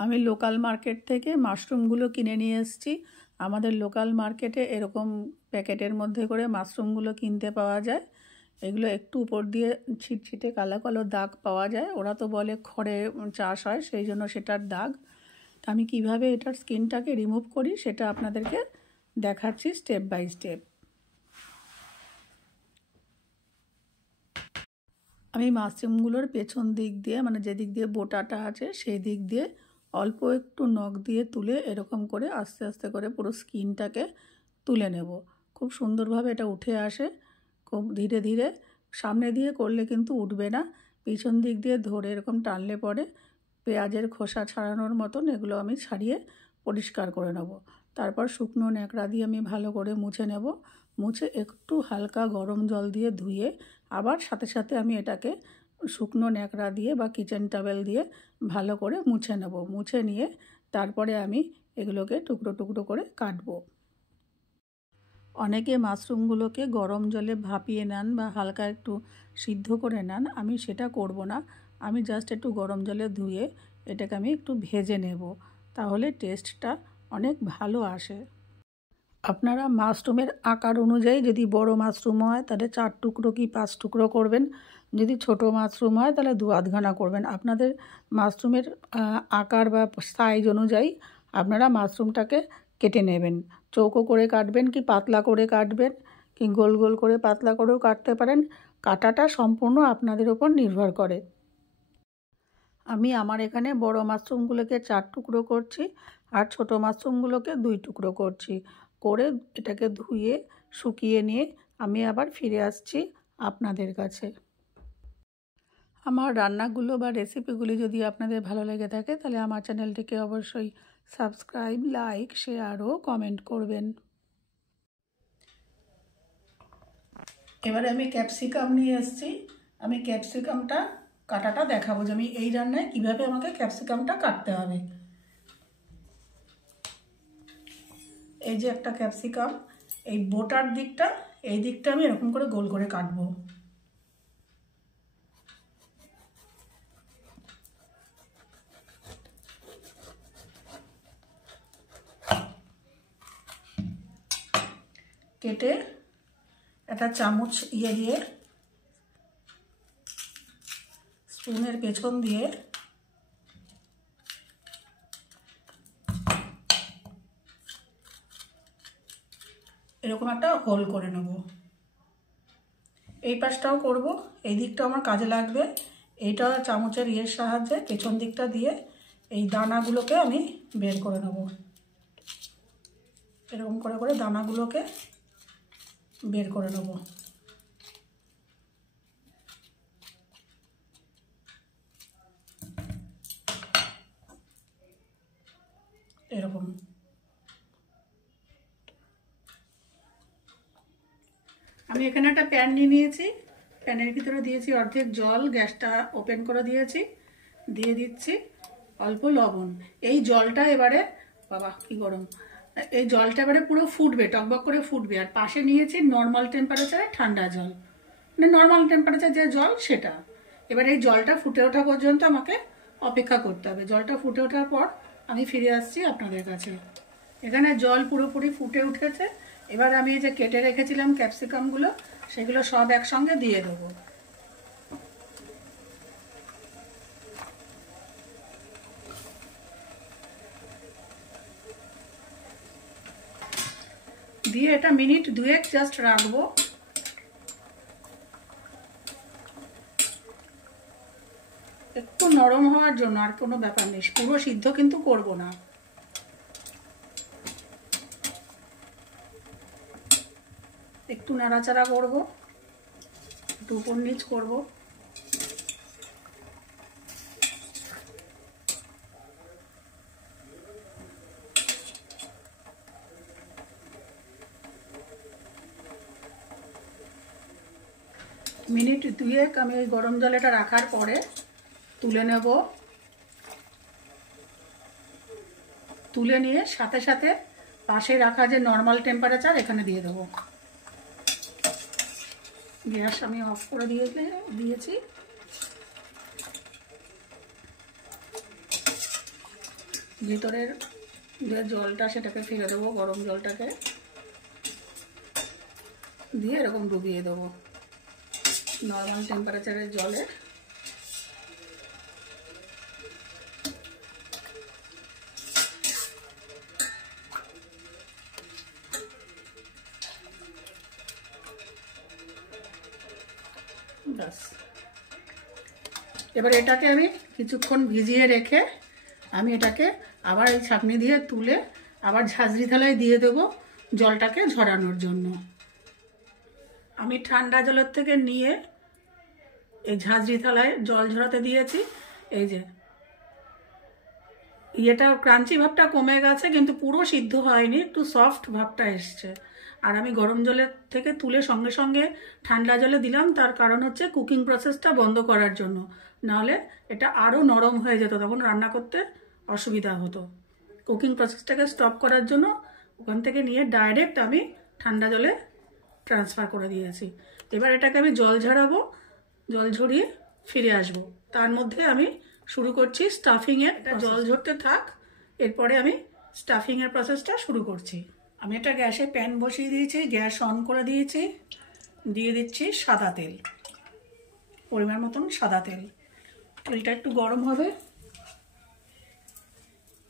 আমি local market থেকে মাশরুমগুলো কিনে নিয়ে এসেছি। আমাদের লোকাল মার্কেটে এরকম প্যাকেটের মধ্যে করে মাশরুমগুলো কিনতে পাওয়া যায়। এগুলো একটু উপর দিয়ে ছিটছিটে কালো কালো দাগ পাওয়া যায়। ওরা তো বলে খড়ে চাষ হয়, সেই জন্য সেটার দাগ। আমি কিভাবে এটার স্কিনটাকে রিমুভ করি সেটা আপনাদেরকে দেখাচ্ছি স্টেপ বাই স্টেপ। আমি মাশরুমগুলোর পেছন দিক দিয়ে, মানে যে দিক দিয়ে বোটাটা আছে সেই দিক দিয়ে অল্প একটু নখ দিয়ে তুলে এরকম করে আস্তে আস্তে করে পুরো স্কিনটাকে তুলে নেব। খুব সুন্দরভাবে এটা উঠে আসে। খুব ধীরে ধীরে, সামনে দিয়ে করলে কিন্তু উঠবে না, পিছন দিক দিয়ে ধরে এরকম টানলে পরে পেঁয়াজের খোসা ছাড়ানোর মতন এগুলো আমি ছাড়িয়ে পরিষ্কার করে নেব। তারপর শুকনো ন্যাকড়া দিয়ে আমি ভালো করে মুছে নেব। মুছে একটু হালকা গরম জল দিয়ে ধুয়ে আবার সাথে সাথে আমি এটাকে শুকনো ন্যাকড়া দিয়ে বা কিচেন টাওয়েল দিয়ে ভালো করে মুছে নেব। মুছে নিয়ে তারপরে আমি এগুলোকে টুকরো টুকরো করে কাটবো। অনেকে মাশরুমগুলোকে গরম জলে ভাপিয়ে নেন বা হালকা একটু সিদ্ধ করে নেন। আমি সেটা করব না। আমি জাস্ট একটু গরম জলে ধুয়ে এটাকে আমি একটু ভেজে নেব, তাহলে টেস্টটা অনেক ভালো আসে। আপনারা মাশরুমের আকার অনুযায়ী, যদি বড় মাশরুম হয় তাহলে 4 টুকরো কি 5 টুকরো করবেন, যদি ছোট মাশরুম হয় তাহলে 2 আধখানা করবেন। আপনাদের মাশরুমের আকার বা সাইজ অনুযায়ী আপনারা মাশরুমটাকে কেটে নেবেন। চৌকো করে কাটবেন কি পাতলা করে কাটবেন কি গোল গোল করে পাতলা করেও কাটতে পারেন। কাটাটা সম্পূর্ণ আপনাদের উপর নির্ভর করে। আমি আমার এখানে বড় মাশরুমগুলোকে 4 টুকরো করছি আর ছোট মাশরুমগুলোকে 2 টুকরো করছি। করে এটাকে ধুয়ে শুকিয়ে নিয়ে আমি আবার ফিরে আসছি আপনাদের কাছে। আমার রান্নাগুলো বা রেসিপিগুলি যদি আপনাদের ভালো লেগে থাকে তাহলে আমার চ্যানেলটিকে অবশ্যই সাবস্ক্রাইব, লাইক, শেয়ার ও কমেন্ট করবেন। এবারে আমি ক্যাপসিকাম নিয়ে এসেছি। আমি ক্যাপসিকামটা কাটাটা দেখাবো যে আমি এই রান্নায় কিভাবে আমাকে ক্যাপসিকামটা কাটতে হবে। এই যে একটা ক্যাপসিকাম, এই বোটার দিকটা, এই দিকটা আমি এরকম করে গোল করে কাটবো। কেটে একটা চামচ দিয়ে স্পুনের পেছন দিয়ে এরকম একটা হোল করে নেব। এই পাশটাও করব, এই দিকটা আমার কাজে লাগবে। এইটা চামচের সাহায্যে পেছন দিকটা দিয়ে এই দানাগুলোকে আমি বের করে নেব। এরকম করে করে দানাগুলোকে বের করে নেব। এরকম আমি এখানে একটা প্যান নিয়ে নিয়েছি। প্যানের ভিতরে দিয়েছি অর্ধেক জল, গ্যাসটা ওপেন করে দিয়েছি। দিয়ে দিচ্ছি অল্প লবণ। এই জলটা এবারে, বাবা কি গরম, এই জলটা এবারে পুরো ফুটবে, টকবক করে ফুটবে। আর পাশে নিয়েছি নর্মাল টেম্পারেচারে ঠান্ডা জল, মানে নর্মাল টেম্পারেচার যে জল সেটা। এবার এই জলটা ফুটে ওঠা পর্যন্ত আমাকে অপেক্ষা করতে হবে। জলটা ফুটে ওঠার পর আমি ফিরে আসছি আপনাদের কাছে। এখানে জল পুরোপুরি ফুটে উঠেছে। এবার আমি এই যে কেটে রেখেছিলাম ক্যাপসিকামগুলো, সেগুলো সব একসঙ্গে দিয়ে দেবো। দিয়ে এটা মিনিট 2 জাস্ট রাখবো। একটু নরম হওয়ার জন্য, আর কোনো ব্যাপার নেই, পুরো সিদ্ধ কিন্তু করব না। একটু নাড়াচাড়া করব, একটু উপর নিচ করব। মিনিট 2 আমি ওই গরম জলেটা রাখার পরে তুলে নেব। তুলে নিয়ে সাথে সাথে পাশে রাখা যে নর্মাল টেম্পারেচার এখানে দিয়ে দেবো। গ্যাস আমি অফ করে দিয়েছি। ভিতরের যে জলটা সেটাকে ফেলে দেবো, গরম জলটাকে দিয়ে এরকম ডুবিয়ে দেবো নর্মাল টেম্পারেচারের জলে। ব্যাস, এবার এটাকে আমি কিছুক্ষণ ভিজিয়ে রেখে আমি এটাকে আবার এই ছাঁকনি দিয়ে তুলে আবার ঝাঁঝরি থালায় দিয়ে দেবো জলটাকে ঝরানোর জন্য। আমি ঠান্ডা জলের থেকে নিয়ে এই ঝাঁঝরি থালায় জল ঝরাতে দিয়েছি। এই যে ইয়েটা ক্রাঞ্চি ভাবটা কমে গেছে, কিন্তু পুরো সিদ্ধ হয়নি, একটু সফট ভাবটা এসছে। আর আমি গরম জলের থেকে তুলে সঙ্গে সঙ্গে ঠান্ডা জলে দিলাম, তার কারণ হচ্ছে কুকিং প্রসেসটা বন্ধ করার জন্য, নাহলে এটা আরও নরম হয়ে যেত, তখন রান্না করতে অসুবিধা হতো। কুকিং প্রসেসটাকে স্টপ করার জন্য ওখান থেকে নিয়ে ডাইরেক্ট আমি ঠান্ডা জলে ট্রান্সফার করে দিয়েছি। এবার এটাকে আমি জল ঝরাবো, জল ঝরিয়ে ফিরে আসব। তার মধ্যে আমি শুরু করছি স্টাফিংয়ের। এটা জল ঝরতে থাক, এরপরে আমি স্টাফিংয়ের প্রসেসটা শুরু করছি। আমি একটা গ্যাসে প্যান বসিয়ে দিয়েছি, গ্যাস অন করে দিয়েছি, দিয়ে দিচ্ছি সাদা তেল, পরিমাণ মতন সাদা তেল। তেলটা একটু গরম হবে,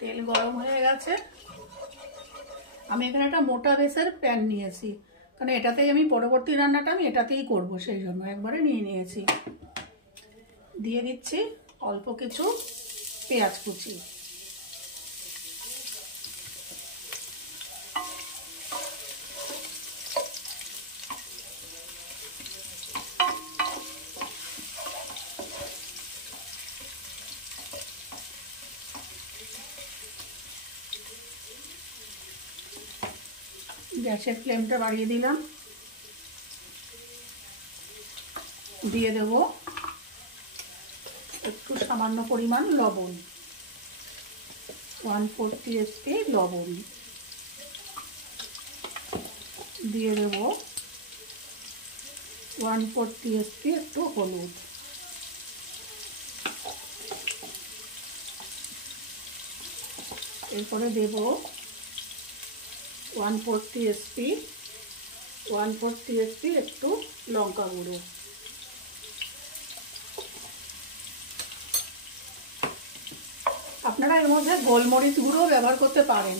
তেল গরম হয়ে গেছে। আমি এখানে একটা মোটা বেসের প্যান নিয়েছি, কারণ এটাতেই আমি পরবর্তী রান্নাটা আমি এটাতেই করব, সেই জন্য একবারে নিয়ে নিয়েছি। দিয়ে দিচ্ছি অল্প কিছু পেঁয়াজ কুচি, গ্যাসের ফ্লেমটা বাড়িয়ে দিলাম। দিয়ে দেব একটু সামান্য পরিমাণ লবণ, 1/4 টিস্পুন লবণ। দিয়ে দেব 1/4 টিস্পুন একটু হলুদ। এরপরে দেব 1/4 টিস্পুন একটু লঙ্কা গুঁড়ো। আপনারা এর মধ্যে গোলমরিচ গুঁড়ো ব্যবহার করতে পারেন।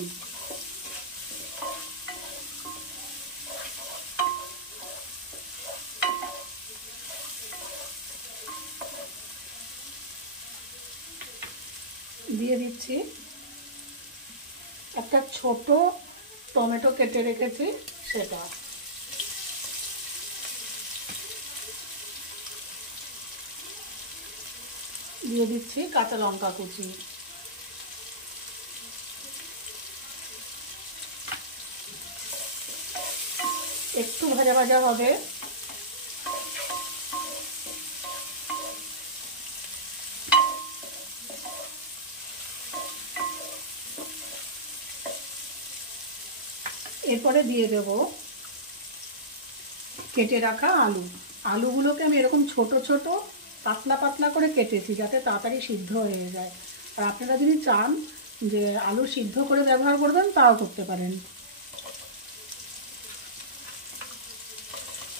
দিয়ে দিচ্ছি একটা ছোট টমেটো কেটে রেখেছি সেটা। দিয়ে দিচ্ছি কাঁচা লঙ্কা কুচি। একটু ভাজা ভাজা হবে। এরপরে দিয়ে দেব কেটে রাখা আলু। আলুগুলোকে আমি এরকম ছোট ছোট পাতলা পাতলা করে কেটেছি, যাতে তাড়াতাড়ি সিদ্ধ হয়ে যায়। আর আপনারা যদি চান যে আলু সিদ্ধ করে ব্যবহার করবেন, তাও করতে পারেন,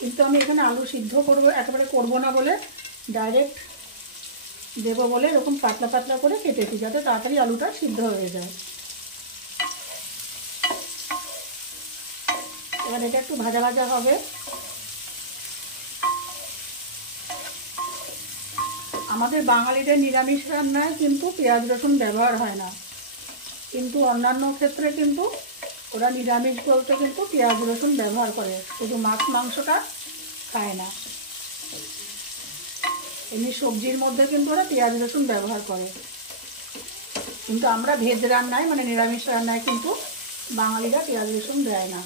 কিন্তু আমি এখানে আলু সিদ্ধ একেবারে করব না বলে ডাইরেক্ট দেবো বলে এরকম পাতলা পাতলা করে কেটেছি, যাতে তাড়াতাড়ি আলুটা সিদ্ধ হয়ে যায়। এবার এটা একটু ভাজা ভাজা হবে। আমাদের বাঙালিদের নিরামিষ রান্নায় কিন্তু পেঁয়াজ রসুন ব্যবহার হয় না, কিন্তু অন্যান্য ক্ষেত্রে কিন্তু ওরা নিরামিষ বলতে কিন্তু পেঁয়াজ রসুন ব্যবহার করে, শুধু মাছ মাংসটা খায় না। এমনি সবজির মধ্যে কিন্তু ওরা পেঁয়াজ রসুন ব্যবহার করে, কিন্তু আমরা ভেজ রান্নায় মানে নিরামিষ রান্নায় কিন্তু বাঙালিরা পেঁয়াজ রসুন দেয় না।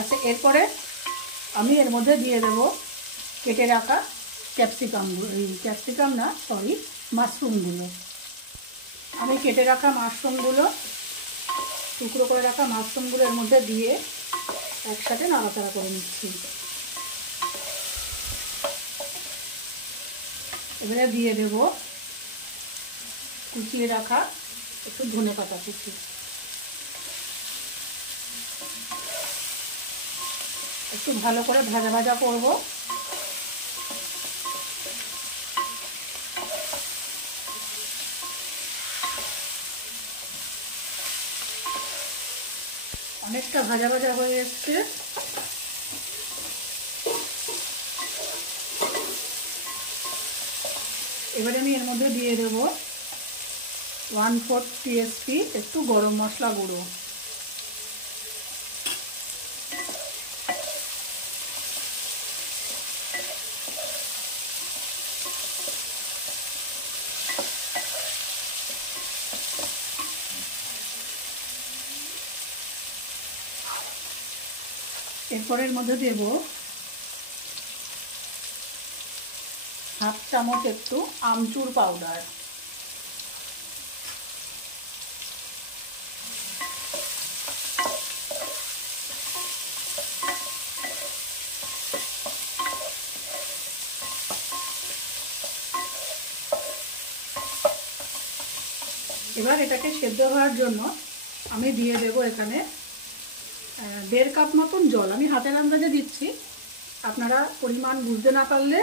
আচ্ছা, এরপরে আমি এর মধ্যে দিয়ে দেব কেটে রাখা মাশরুমগুলো। আমি কেটে রাখা মাশরুমগুলো, টুকরো করে রাখা মাশরুমগুলো এর মধ্যে দিয়ে একসাথে নাড়াচাড়া করে নিচ্ছি। এবারে দিয়ে দেব কুচিয়ে রাখা একটু ধনেপাতা কুচি। একটু ভালো করে ভাজা ভাজা করব। অনেকটা ভাজা ভাজা হয়ে এসছে। এবারে আমি এর মধ্যে দিয়ে দেব 1/4 টিএসপি একটু গরম মশলা গুঁড়ো। এরপর এর মধ্যে দেব 1/2 চামচ একটু আমচুর পাউডার। এবার এটাকে সেদ্ধ হওয়ার জন্য আমি দিয়ে দেব এখানে 1.5 কাপ মতন জল। আমি হাতের আন্দাজে দিচ্ছি, আপনারা পরিমাণ বুঝতে না পারলে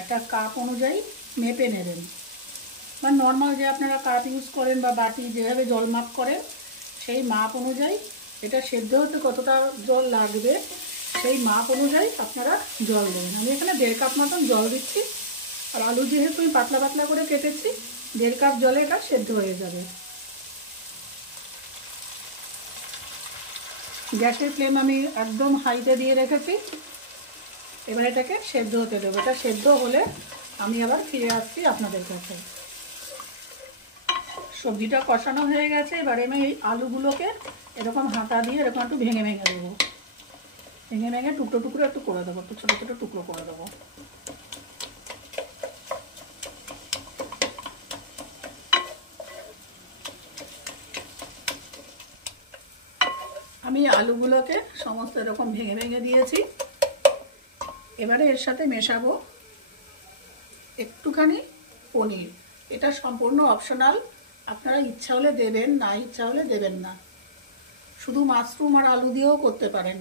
একটা কাপ অনুযায়ী মেপে নেবেন, বা নর্মাল যে আপনারা কাপ ইউজ করেন বা বাটি যেভাবে জল মাপ করেন সেই মাপ অনুযায়ী এটা সেদ্ধ হতে কতটা জল লাগবে সেই মাপ অনুযায়ী আপনারা জল দেবেন। আমি এখানে 1.5 কাপ মতন জল দিচ্ছি, আর আলু যেহেতু আমি পাতলা পাতলা করে কেটেছি 1.5 কাপ জলে এটা সেদ্ধ হয়ে যাবে। গ্যাসের ফ্লেম আমি একদম হাইতে দিয়ে রেখেছি। এবার এটাকে সেদ্ধ হতে দেবো। এটা সেদ্ধ হলে আমি আবার ফিরে আসছি আপনাদের কাছে। সবজিটা কষানো হয়ে গেছে। এবারে আমি এই আলুগুলোকে এরকম হাতা দিয়ে এরকম একটু ভেঙে ভেঙে দেবো। ভেঙে ভেঙে টুকরো টুকরো একটু করে দেবো, একটু ছোটো ছোটো টুকরো করে দেবো। আমি আলুগুলোকে সমস্ত এরকম ভেঙে ভেঙে দিয়েছি। এবারে এর সাথে মেশাবো একটুখানি পনির। এটা সম্পূর্ণ অপশনাল, আপনারা ইচ্ছা হলে দেবেন, না ইচ্ছা হলে দেবেন না। শুধু মাশরুম আর আলু দিয়েও করতে পারেন।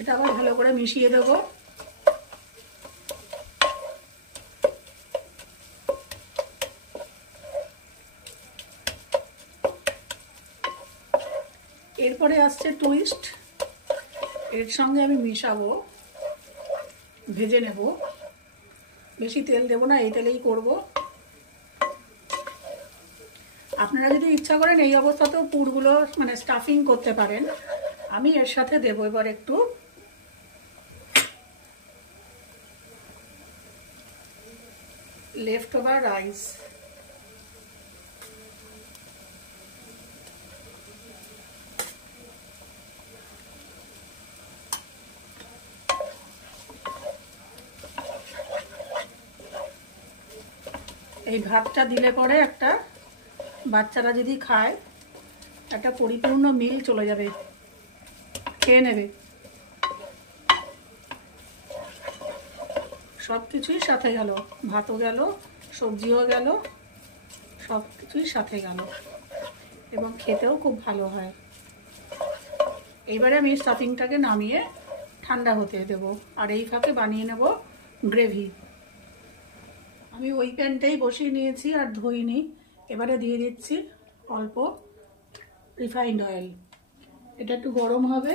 এটা আবার ভালো করে মিশিয়ে দেবো। এরপরে আসছে টুইস্ট। এর সঙ্গে আমি মিশাবো, ভেজে নেব, বেশি তেল দেবো না, এই তেলেই করব। আপনারা যদি ইচ্ছা করেন এই অবস্থাতেও পুরগুলো মানে স্টাফিং করতে পারেন। আমি এর সাথে দেবো এবার একটু লেফট ওভার রাইস। এই ভাতটা দিলে পরে একটা বাচ্চারা যদি খায় একটা পরিপূর্ণ মিল চলে যাবে, খেয়ে নেবে। সব কিছুই সাথে গেল, ভাতও গেল, সবজিও গেল, সব কিছুই সাথে গেল এবং খেতেও খুব ভালো হয়। এইবারে আমি স্টাফিংটাকে নামিয়ে ঠান্ডা হতে দেব, আর এই ফাঁকে বানিয়ে নেব গ্রেভি। আমি ওই প্যানটাই বসিয়ে নিয়েছি আর ধুইনি। এবারে দিয়ে দিচ্ছি অল্প রিফাইন্ড অয়েল। এটা একটু গরম হবে।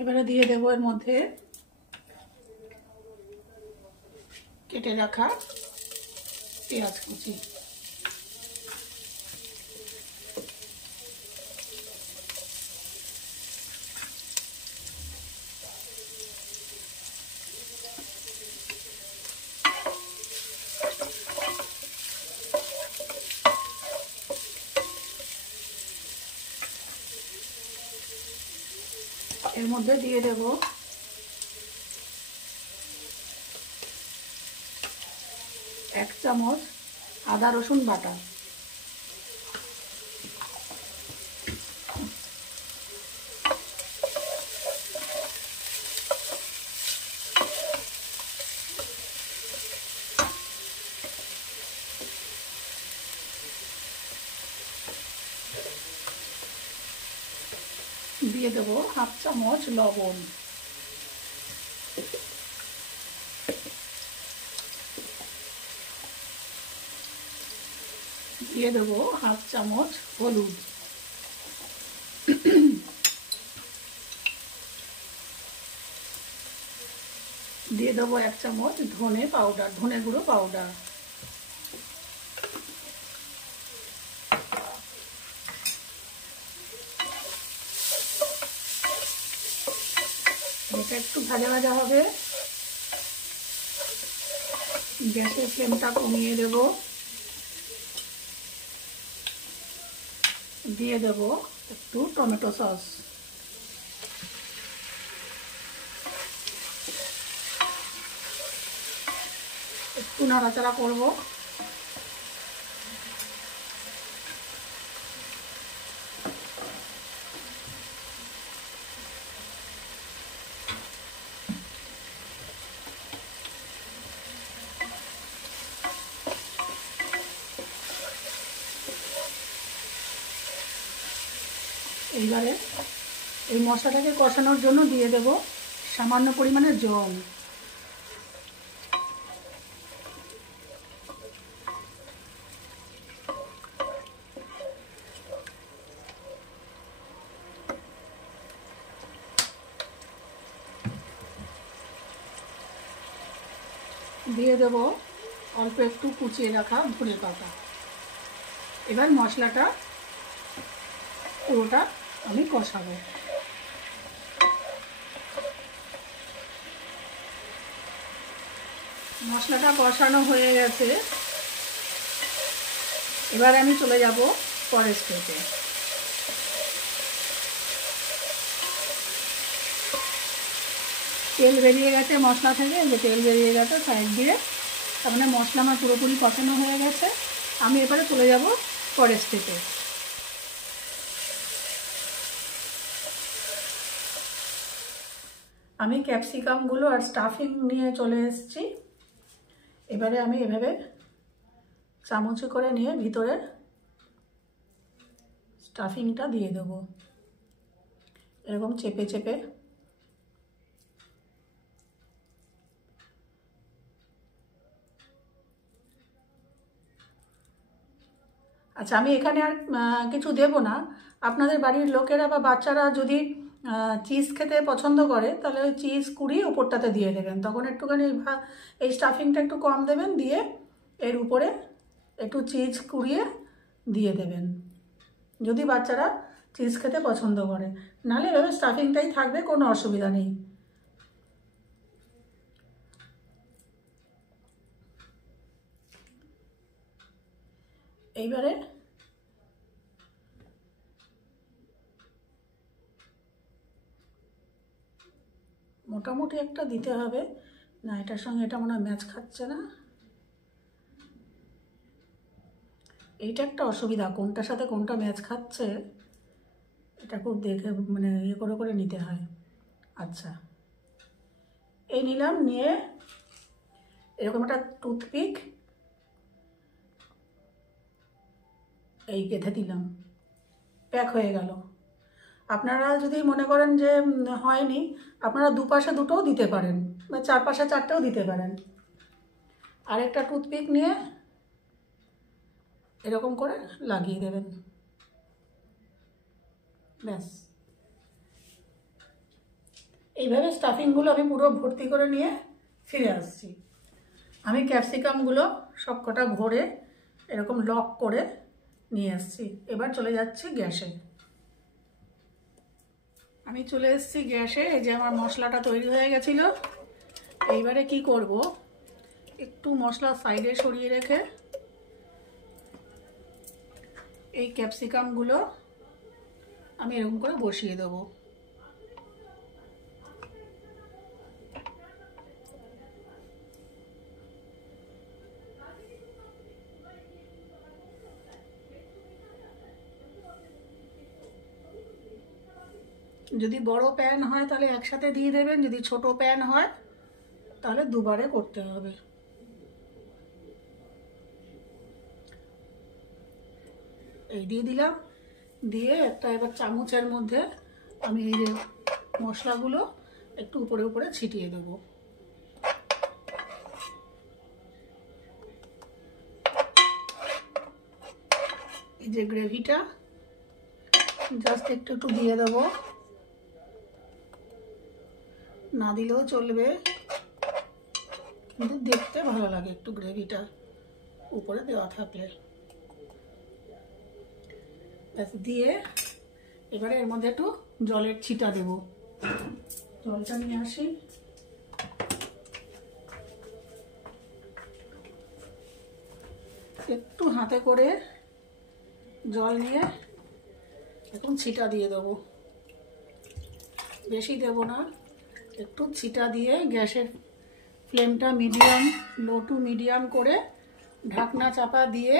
এবারে দিয়ে দেব এর মধ্যে কেটে রাখা পেঁয়াজ কুচি। এর মধ্যে দিয়ে দেব চামচ আদা রসুন বাটা, দিয়ে দেবো হাফ চামচ লবণ, দিয়ে দেবো হাফ চামচ হলুদ, দিয়ে দেবো 1 চামচ ধনে পাউডার, ধনে গুঁড়ো পাউডার, এটা একটু ভাজা ভাজা হবে। গ্যাসের ফ্লেমটা কমিয়ে দেব, দিয়ে দেব একটু টমেটো সস, একটু নাড়াচাড়া করব। এইবারে এই মশলাটাকে কষানোর জন্য দিয়ে দেব সামান্য পরিমাণে জল, দিয়ে দেব অল্প একটু কুচিয়ে রাখা ধনে পাতা। এবার মশলাটা পুরোটা আমি কষাবো। মশলাটা কষানো হয়ে গেছে, এবার আমি চলে যাব পরের স্টেপে। তেল বেরিয়ে গেছে মশলা থেকে, যে তেল বেরিয়ে গেছে সাইড দিয়ে, তার মানে মশলা আমার পুরোপুরি কষানো হয়ে গেছে। আমি এবারে চলে যাব পরের স্টেপে। আমি ক্যাপসিকামগুলো আর স্টাফিং নিয়ে চলে এসেছি। এবারে আমি এভাবে চামচে করে নিয়ে ভিতরে স্টাফিংটা দিয়ে দেবো, এরকম চেপে চেপে। আচ্ছা, আমি এখানে আর কিছু দেব না। আপনাদের বাড়ির লোকেরা বা বাচ্চারা যদি চিজ খেতে পছন্দ করে, তাহলে ওই চিজ কুড়িয়ে উপরটাতে দিয়ে দেবেন। তখন একটুখানি এই স্টাফিংটা একটু কম দেবেন, দিয়ে এর উপরে একটু চিজ কুড়িয়ে দিয়ে দেবেন, যদি বাচ্চারা চিজ খেতে পছন্দ করে। নাহলে এভাবে স্টাফিংটাই থাকবে, কোনো অসুবিধা নেই। এইবারে মোটামুটি একটা দিতে হবে, না এটার সঙ্গে এটা মনে হয় ম্যাচ খাচ্ছে না। এইটা একটা অসুবিধা, কোনটার সাথে কোনটা ম্যাচ খাচ্ছে এটা খুব দেখে মানে ইয়ে করে করে নিতে হয়। আচ্ছা, এই নিলাম, নিয়ে এরকম একটা টুথপিক এই গেঁথে দিলাম, প্যাক হয়ে গেল। আপনারা যদি মনে করেন যে হয়নি, আপনারা দুপাশে দুটোও দিতে পারেন, বা চারপাশে চারটেও দিতে পারেন। আরেকটা টুথপিক নিয়ে এরকম করে লাগিয়ে দেবেন, ব্যাস। এইভাবে স্টাফিংগুলো আমি পুরো ভর্তি করে নিয়ে ফিরে আসছি। আমি ক্যাপসিকামগুলো সব কটা ভরে এরকম লক করে নিয়ে আসছি। এবার চলে যাচ্ছি গ্যাসে। আমি চলে এসেছি গ্যাসে। এই যে আমার মশলাটা তৈরি হয়ে গেছিল। এইবারে কি করব, একটু মশলা সাইডে সরিয়ে রেখে এই ক্যাপসিকামগুলো আমি এরকম করে বসিয়ে দেবো। যদি বড় প্যান হয় তাহলে একসাথে দিয়ে দেবেন, যদি ছোট প্যান হয় তাহলে দুবারে করতে হবে। এই দিয়ে দিলাম, দিয়ে একটা এবার চামচের মধ্যে আমি এই যে মশলাগুলো একটু উপরে উপরে ছিটিয়ে দেবো। এই যে গ্রেভিটা জাস্ট একটু একটু দিয়ে দেবো, না দিলেও চলবে, কিন্তু দেখতে ভালো লাগে একটু গ্রেভিটা উপরে দেওয়া থাকলে। ব্যাস, দিয়ে এবারে এর মধ্যে একটু জলের ছিটা দেব। জলটা নিয়ে আসি। একটু হাতে করে জল নিয়ে এখন ছিটা দিয়ে দেবো, বেশি দেব না, একটু ছিটা দিয়ে গ্যাসের ফ্লেমটা মিডিয়াম, লো টু মিডিয়াম করে ঢাকনা চাপা দিয়ে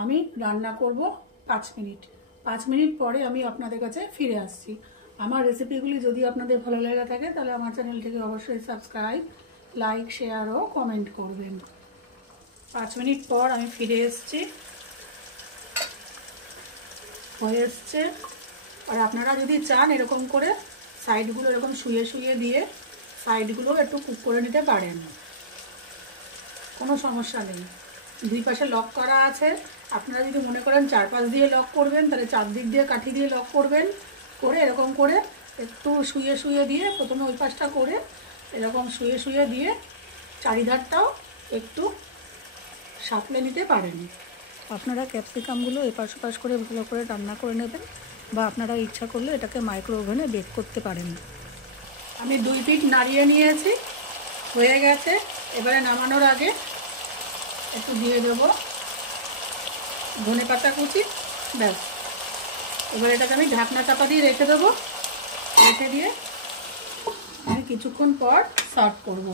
আমি রান্না করব 5 মিনিট। 5 মিনিট পরে আমি আপনাদের কাছে ফিরে আসছি। আমার রেসিপিগুলি যদি আপনাদের ভালো লেগে থাকে তাহলে আমার চ্যানেলটিকে অবশ্যই সাবস্ক্রাইব, লাইক, শেয়ার ও কমেন্ট করবেন। 5 মিনিট পর আমি ফিরে এসেছি, হয়ে এসছে। আর আপনারা যদি চান এরকম করে সাইডগুলো এরকম শুয়ে শুয়ে দিয়ে সাইডগুলো একটু কুক করে নিতে পারেন, কোনো সমস্যা নেই। দুই পাশে লক করা আছে, আপনারা যদি মনে করেন 4 পাশ দিয়ে লক করবেন তাহলে 4 দিক দিয়ে কাঠি দিয়ে লক করবেন, করে এরকম করে একটু শুয়ে শুয়ে দিয়ে প্রথমে ওই পাশটা করে এরকম শুয়ে শুয়ে দিয়ে চারিধারটাও একটু সাঁতলে নিতে পারেন। আপনারা ক্যাপসিকামগুলো এপাশ ওপাশ করে ভালো করে রান্না করে নেবেন, বা আপনারা ইচ্ছা করলে এটাকে মাইক্রো ওভেনে বেক করতে পারেন। আমি 2 পিঠ নাড়িয়ে নিয়েছি, হয়ে গেছে। এবারে নামানোর আগে একটু দিয়ে দেবো ধনেপাতা কুচি, ব্যাস। এবার এটাকে আমি ঢাকনা চাপা দিয়ে রেখে দেবো, রেখে দিয়ে আমি কিছুক্ষণ পর সার্ভ করব।